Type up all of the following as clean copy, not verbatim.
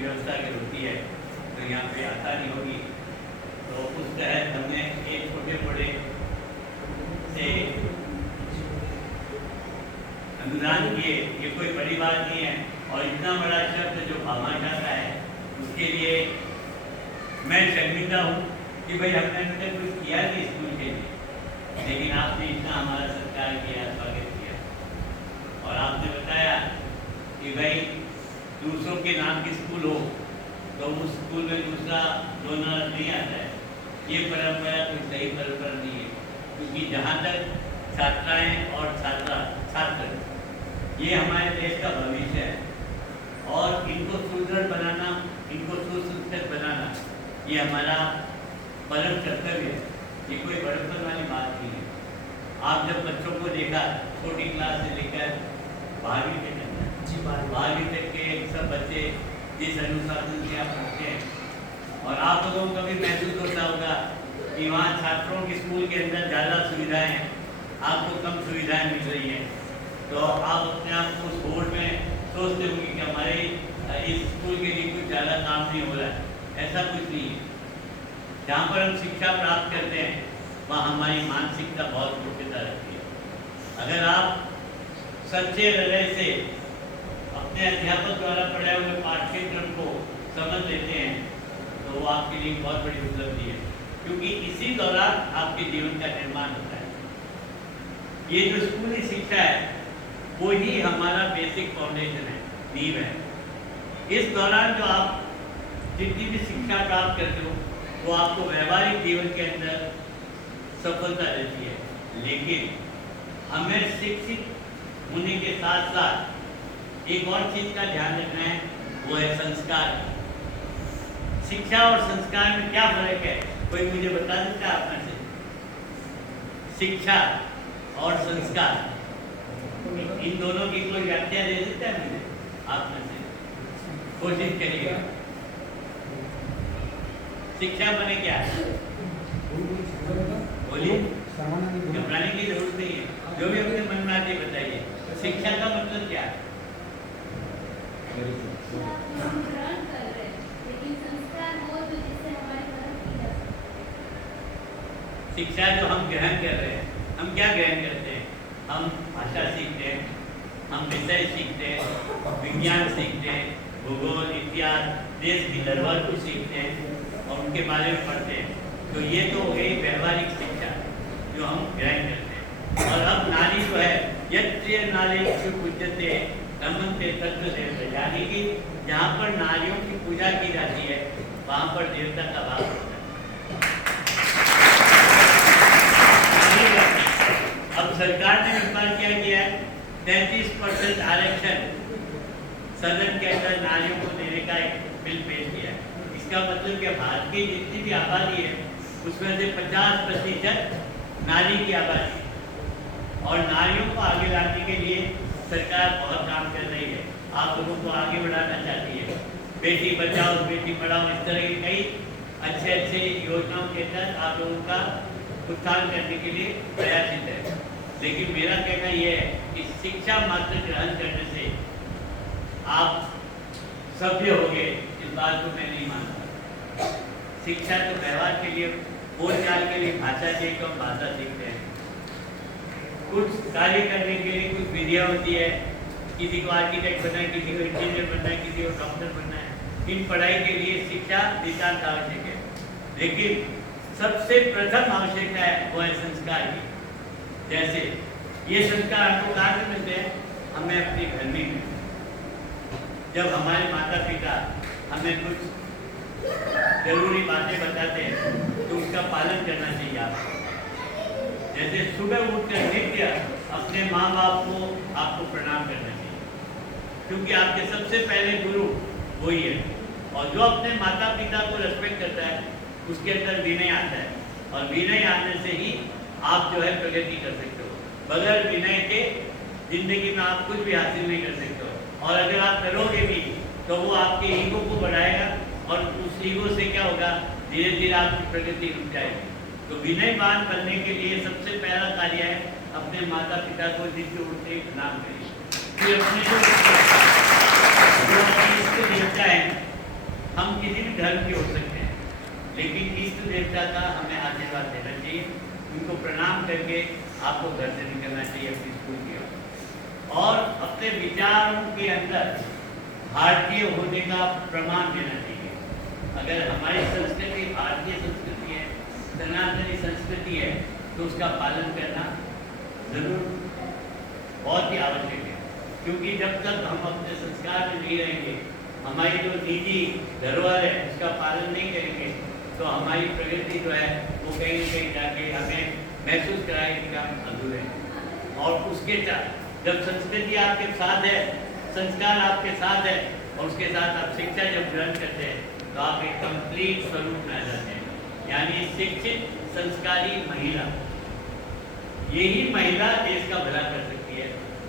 व्यवस्था अगर होती है तो यहाँ पे आसानी होगी। तो उस तहत हमने एक छोटे बड़े से अनुदान किए। ये कोई बड़ी बात नहीं है, और इतना बड़ा शब्द जो भामा जाता है उसके लिए मैं शर्मिंदा हूँ कि भाई हमने कुछ किया नहीं स्कूल के लिए, लेकिन आपने इतना हमारा सत्कार किया, स्वागत किया, और आपने बताया कि भाई दूसरों के नाम की स्कूल हो तो उस स्कूल में दूसरा डोनर नहीं आता है। ये परंपरा कोई सही परंपरा नहीं है, क्योंकि जहाँ तक छात्राएं और छात्र ये हमारे देश का भविष्य है, और इनको सुदृढ़ बनाना, इनको सुसंस्कृत बनाना ये हमारा परम कर्तव्य है। ये कोई बड़प्पन वाली बात नहीं है। आप जब बच्चों को देखा छोटी क्लास से लेकर 12वीं तक, 12वीं तक के सब बच्चे जिस अनुशासन से आप पढ़ते हैं, और आप लोगों को भी महसूस होता होगा कि वहाँ छात्रों की स्कूल के अंदर ज़्यादा सुविधाएं हैं, आपको कम सुविधाएं मिल रही हैं। तो आप अपने आप को उस बोर्ड में सोचते होंगे कि हमारे इस स्कूल के लिए कुछ ज़्यादा काम नहीं हो रहा है। ऐसा कुछ नहीं है। जहाँ पर हम शिक्षा प्राप्त करते हैं वहाँ हमारी मानसिकता बहुत मुख्यता रखती है। अगर आप सच्चे हृदय से अपने अध्यापक द्वारा पढ़ाए हुए पाठ्यक्रम को समझ लेते हैं तो वो आपके लिए बहुत बड़ी उपलब्धि है, क्योंकि इसी दौरान आपके जीवन का निर्माण होता है। ये जो स्कूली शिक्षा है वो ही हमारा बेसिक फाउंडेशन है, नींव है। इस दौरान जो आप जितनी भी शिक्षा प्राप्त करते हो वो आपको व्यवहारिक जीवन के अंदर सफलता देती है, लेकिन हमें शिक्षित होने के साथ साथ एक और चीज का ध्यान रखना है, वो है संस्कार। शिक्षा और संस्कार में क्या फर्क है, कोई मुझे बता सकता है आप में से? शिक्षा और संस्कार, इन दोनों की कोई व्याख्या दे सकता है मुझे आप में से? कोशिश करिएगा। शिक्षा बने क्या? बोलिए, घबराने की जरूरत नहीं है, जो भी अपने मन में आते बताइए। शिक्षा का मतलब क्या है? शिक्षा जो हम ग्रहण कर रहे हैं, हम क्या ग्रहण करते हैं? हम भाषा सीखते हैं, हम विषय सीखते हैं, विज्ञान सीखते हैं, भूगोल, इतिहास, देश की धरोहर को सीखते हैं और उनके बारे में पढ़ते हैं। तो ये तो हो गई व्यवहारिक शिक्षा जो हम ग्रहण करते हैं। और अब नारी जो है यत्र नारी पूज्यते रमन्ते तत्र देवता, यानी कि जहाँ पर नारियों की पूजा की जाती है वहाँ पर देवता का भाव होता है। अब सरकार ने इस बार क्या किया है, 33% आरक्षण सदन के अंदर नारियों को देने का एक बिल पेश किया है। इसका मतलब कि भारत की जितनी भी आबादी है उसमें से 50% नारी की आबादी, और नारियों को आगे लाने के लिए सरकार बहुत काम कर रही है, आप लोगों को आगे बढ़ाना चाहती है। बेटी बचाओ बेटी पढ़ाओ, इस तरह की कई अच्छे योजनाओं के तहत आप लोगों का उत्थान करने के लिए प्रयासित है। लेकिन मेरा कहना यह है कि शिक्षा मात्र ग्रहण करने से आप सभ्य हो गए, इस बात को मैं नहीं मानता। शिक्षा तो व्यवहार के लिए, बोलचाल के लिए भाषा चाहिए तो हम भाषा सीखते हैं। कुछ कार्य करने के लिए कुछ विधियाँ होती है, किसी को आर्किटेक्ट बनना है, किसी को इंजीनियर बनना है, किसी को डॉक्टर बनना है। इन पढ़ाई के लिए शिक्षा नितांत आवश्यक है, लेकिन सबसे प्रथम आवश्यकता है वो है संस्कार की। जैसे ये संस्कार हमको कहाँ से मिलते हैं? हमें अपने घर में, जब हमारे माता पिता हमें कुछ जरूरी बातें बताते हैं तो उसका पालन करना चाहिए आपको। जैसे सुबह उठकर नित्य अपने माँ बाप को आपको प्रणाम करना चाहिए, क्योंकि आपके सबसे पहले गुरु वही है। और जो अपने माता पिता को रेस्पेक्ट करता है उसके अंदर विनय आता है, और विनय आने से ही आप जो है प्रगति कर सकते हो। बगैर विनय के जिंदगी में आप कुछ भी हासिल नहीं कर सकते हो, और अगर आप करोगे भी तो वो आपके ईगो को बढ़ाएगा, और उस ईगो से क्या होगा, धीरे धीरे आपकी प्रगति रुक जाएगी। तो विनयवान बनने के लिए सबसे पहला कार्य है अपने माता पिता को जिसके उठते ही प्रणाम करिए। फिर अपने जो इष्ट देवता है किसी भी धर्म के हो सकते हैं, लेकिन इष्ट देवता का हमें आशीर्वाद देना चाहिए। उनको प्रणाम करके आपको घर से निकलना चाहिए अपनी स्कूल की ओर, और अपने विचारों के अंदर भारतीय होने का प्रमाण देना चाहिए। अगर हमारी संस्कृति भारतीय संस्कृति है, सनातनी संस्कृति है, तो उसका पालन करना जरूर बहुत ही आवश्यक है। क्योंकि जब तक हम अपने संस्कार में नहीं रहेंगे, हमारी जो निजी धरोहर है उसका पालन नहीं करेंगे, तो हमारी प्रगति जो है वो कहीं न कहीं जाके हमें महसूस कराएगी कि हम अधूरे हैं। और उसके जब संस्कृति आपके साथ है, संस्कार आपके साथ है, और उसके साथ आप शिक्षा जब ग्रहण करते हैं, तो आप एक कंप्लीट स्वरूप में आ जाते हैं। यानी शिक्षित संस्कारी महिला, यही महिला देश का भला कर सकती है।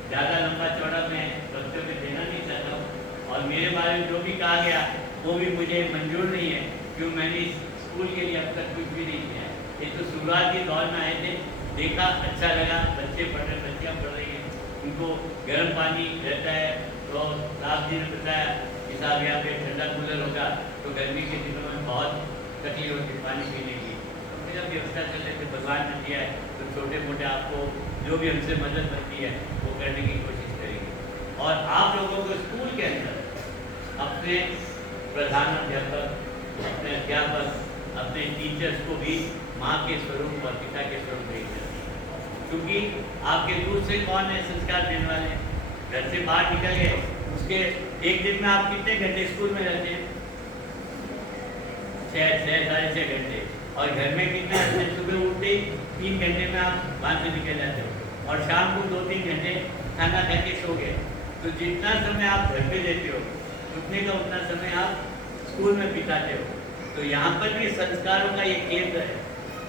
ज़्यादा लंबा चौड़ा मैं बच्चों में देना नहीं चाहता हूँ, और मेरे बारे में जो भी कहा गया वो भी मुझे मंजूर नहीं है, क्यों मैंने स्कूल के लिए अब तक कुछ भी नहीं किया है। ये तो शुरुआती दौर में आए थे, देखा, अच्छा लगा, बच्चे पढ़ रहे, बच्चियाँ पढ़ रही हैं, उनको गर्म पानी रहता है, तो साहब जी ने बताया कि साहब यहाँ पे ठंडा कूलर होगा, तो गर्मी के दिनों में बहुत तकलीफ होती है पानी पीने की। तो मेरा व्यवस्था कर लेते, भगवान ने दिया है, तो छोटे मोटे आपको जो भी हमसे मदद बनती है वो करने की कोशिश करेंगे। और आप लोगों को स्कूल के अंदर अपने प्रधान अध्यापक, अपने अध्यापक, अपने टीचर्स को भी माँ के स्वरूप और पिता के स्वरूप देखना चाहिए। क्योंकि आपके दूर से कौन है संस्कार देने वाले? घर से बाहर निकल गए, उसके एक दिन में आप कितने घंटे स्कूल में रहते हैं? 6 साढ़े 6 घंटे। और घर में कितने रहते हैं? सुबह उठते ही 3 घंटे में आप वहाँ से निकल जाते हो, और शाम को 2-3 घंटे खाना खा के सो गए। तो जितना समय आप घर पे देते हो, उतने का उतना समय आप स्कूल में बिताते हो। तो यहाँ पर भी संस्कारों का ये केंद्र है,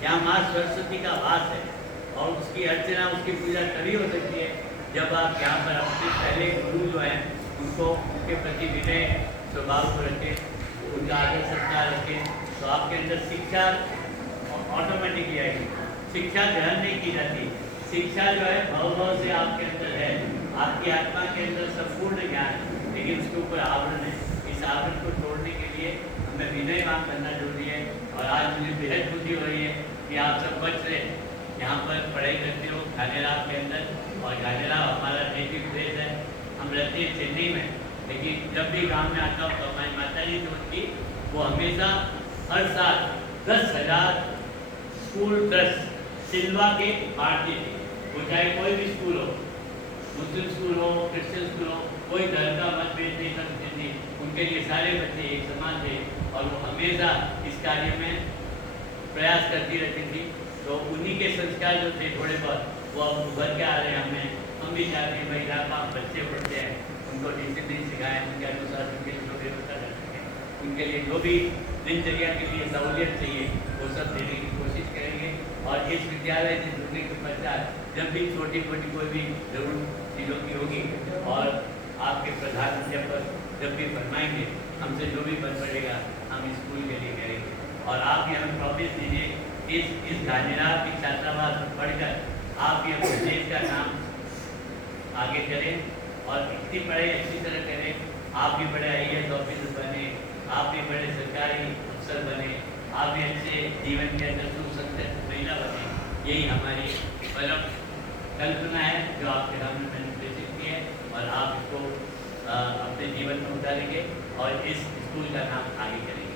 यहाँ माँ सरस्वती का वास है, और उसकी अर्चना, उसकी पूजा तभी हो सकती है जब आप यहाँ पर अपने पहले गुरु जो हैं उनको, उनके प्रति विनय स्वभाव को रखें, उनका आदर सत्कार रखें, तो आपके अंदर शिक्षा ऑटोमेटिकली आएगी। शिक्षा ग्रहण नहीं की जाती, शिक्षा जो है भाव से आपके अंदर है, आपकी आत्मा के अंदर संपूर्ण ज्ञान है, लेकिन उसके ऊपर आवरण है। इस आवरण को तोड़ने के लिए हमें विनयवान करना जरूरी है। और आज मुझे बेहद खुशी हो रही है कि आप सब बच्चे से यहाँ पर पढ़ाई करते हो घानेराव के अंदर, और घानेराव हमारा नेटिव प्लेस है। हम रहते हैं चेन्नई में, लेकिन जब भी गांव में आता हूँ तो हमारी माता जी जो थी वो हमेशा हर साल 10,000 स्कूल ड्रेस सिलवा के बांटती थी। वो चाहे कोई भी स्कूल हो, मुस्लिम स्कूल हो, क्रिश्चियन स्कूल हो, कोई धर्म का मतभेद नहीं करती थी, उनके लिए सारे बच्चे एक समान थे, और वो हमेशा इस कार्य में प्रयास करती रहती थी। तो उन्हीं के संस्कार जो थे थोड़े बहुत, वो अब उभर के आ रहे हैं। हम भी चाहते हैं भाई जहाँ आप बच्चे पढ़ते हैं उनको डिसिप्लिन सिखाएं, उनके अनुसार उनके लिए जो व्यवस्था कर सकें, उनके लिए जो भी दिनचर्या के लिए सहूलियत चाहिए वो सब देने की कोशिश करेंगे। और इस विद्यालय से जुड़ने के पश्चात जब भी छोटी मोटी कोई भी जरूरत चीज़ों की होगी, और आपके प्रधान अध्यापक जब भी फरमाएंगे, हमसे जो भी बन पड़ेगा हम स्कूल के लिए करेंगे। और आप भी हमें प्रॉमिस दीजिए, इस घानेराव की छात्रावास में पढ़कर आप भी अपने देश का नाम आगे करें, और इतनी पढ़ाई अच्छी तरह करें, आप भी बड़े IAS ऑफिसर बने, आप भी बड़े सरकारी अफसर बने, आप भी अच्छे जीवन के अंदर सुसंस्कृत महिला बने। यही हमारी परम कल्पना है जो आपके सामने मैंने प्रेषित की है, और आप इसको अपने जीवन में उतारेंगे और इस स्कूल का नाम आगे करेंगे।